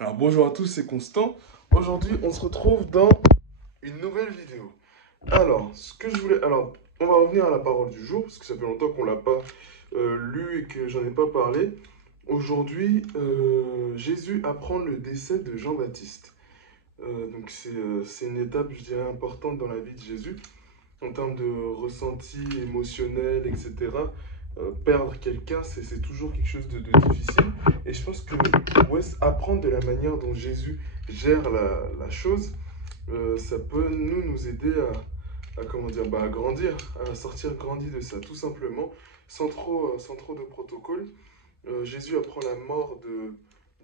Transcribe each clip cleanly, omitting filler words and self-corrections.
Alors bonjour à tous, c'est Constant. Aujourd'hui, on se retrouve dans une nouvelle vidéo. Alors, on va revenir à la parole du jour, parce que ça fait longtemps qu'on l'a pas lu et que j'en ai pas parlé. Aujourd'hui, Jésus apprend le décès de Jean-Baptiste. C'est une étape, je dirais, importante dans la vie de Jésus, en termes de ressenti émotionnel, etc. Perdre quelqu'un, c'est toujours quelque chose de difficile. Et je pense que apprendre de la manière dont Jésus gère la chose, ça peut nous aider comment dire, à grandir, à sortir grandi de ça, tout simplement, sans trop de protocole. Jésus apprend la mort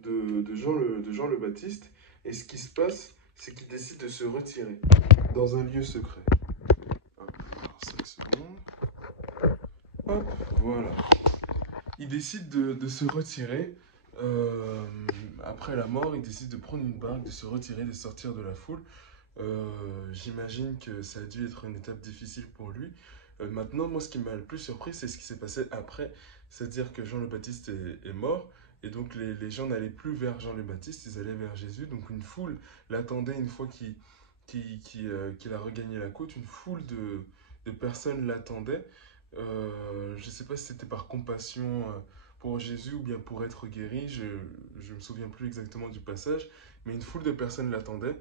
de Jean le Baptiste, et ce qui se passe, c'est qu'il décide de se retirer dans un lieu secret. Hop, alors 5 secondes. Hop, voilà. Il décide de se retirer. Après la mort, il décide de prendre une barque, de se retirer, de sortir de la foule. J'imagine que ça a dû être une étape difficile pour lui. Maintenant, moi, ce qui m'a le plus surpris, c'est ce qui s'est passé après. C'est-à-dire que Jean le Baptiste est mort. Et donc, les gens n'allaient plus vers Jean le Baptiste, ils allaient vers Jésus. Donc, une foule l'attendait une fois qu'il a regagné la côte. Une foule de personnes l'attendaient. Je ne sais pas si c'était par compassion pour Jésus ou bien pour être guéri, je ne me souviens plus exactement du passage, mais une foule de personnes l'attendaient.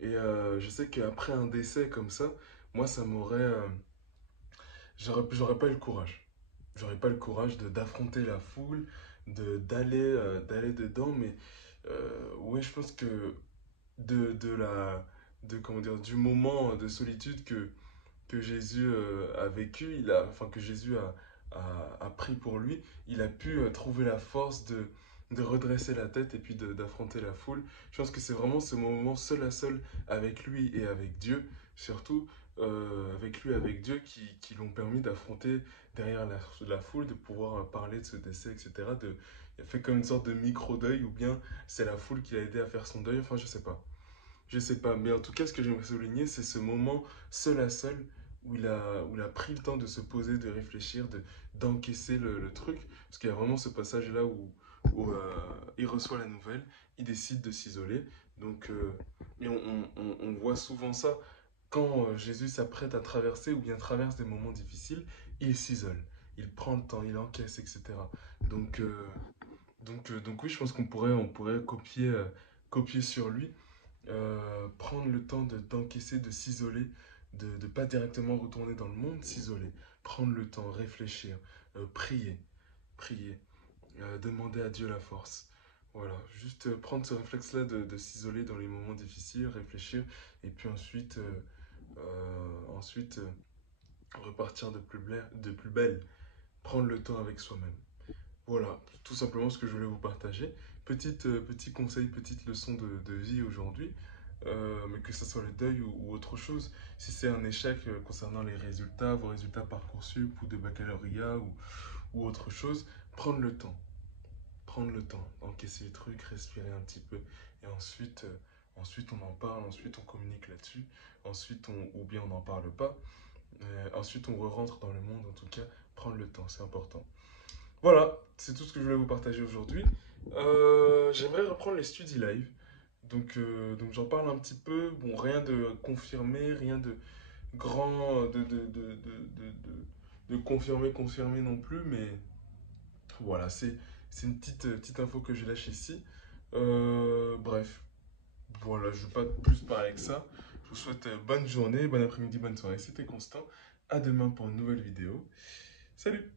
Et je sais qu'après un décès comme ça, moi, ça m'aurait... j'aurais pas eu le courage. J'aurais pas le courage d'affronter la foule, d'aller dedans, mais ouais, je pense que de la... comment dire, du moment de solitude que Jésus a vécu, enfin que Jésus a pris pour lui, il a pu trouver la force de redresser la tête et puis d'affronter la foule. Je pense que c'est vraiment ce moment seul à seul avec lui et avec Dieu, surtout avec lui et avec Dieu, qui l'ont permis d'affronter derrière la foule, de pouvoir parler de ce décès, etc. Il a fait comme une sorte de micro-deuil, ou bien c'est la foule qui l'a aidé à faire son deuil, enfin je sais pas. Je sais pas, mais en tout cas, ce que j'aimerais souligner, c'est ce moment seul à seul où il a pris le temps de se poser, de réfléchir, d'encaisser le truc. Parce qu'il y a vraiment ce passage-là où il reçoit la nouvelle, il décide de s'isoler. Donc, et on voit souvent ça quand Jésus s'apprête à traverser ou bien traverse des moments difficiles, il s'isole. Il prend le temps, il encaisse, etc. Donc, donc oui, je pense on pourrait copier sur lui, prendre le temps d'encaisser, de s'isoler, de pas directement retourner dans le monde, s'isoler, prendre le temps, réfléchir, prier, demander à Dieu la force. Voilà, juste prendre ce réflexe-là de s'isoler dans les moments difficiles, réfléchir, et puis ensuite repartir de plus belle, prendre le temps avec soi-même. Voilà, tout simplement ce que je voulais vous partager. Petit conseil, petite leçon de vie aujourd'hui, mais que ce soit le deuil ou autre chose. Si c'est un échec concernant les résultats, vos résultats Parcoursup ou de baccalauréat ou autre chose, prendre le temps. Prendre le temps, encaisser les trucs, respirer un petit peu. Et ensuite on en parle, ensuite on communique là-dessus. Ou bien on n'en parle pas. Ensuite on re-rentre dans le monde, en tout cas, prendre le temps, c'est important. Voilà, c'est tout ce que je voulais vous partager aujourd'hui. J'aimerais reprendre les studies live. Donc j'en parle un petit peu. Bon, rien de confirmé, rien de grand, de confirmé non plus. Mais voilà, c'est une petite info que je lâche ici. Bref, voilà, je ne vais pas plus parler que ça. Je vous souhaite bonne journée, bon après-midi, bonne soirée. C'était Constant. À demain pour une nouvelle vidéo. Salut!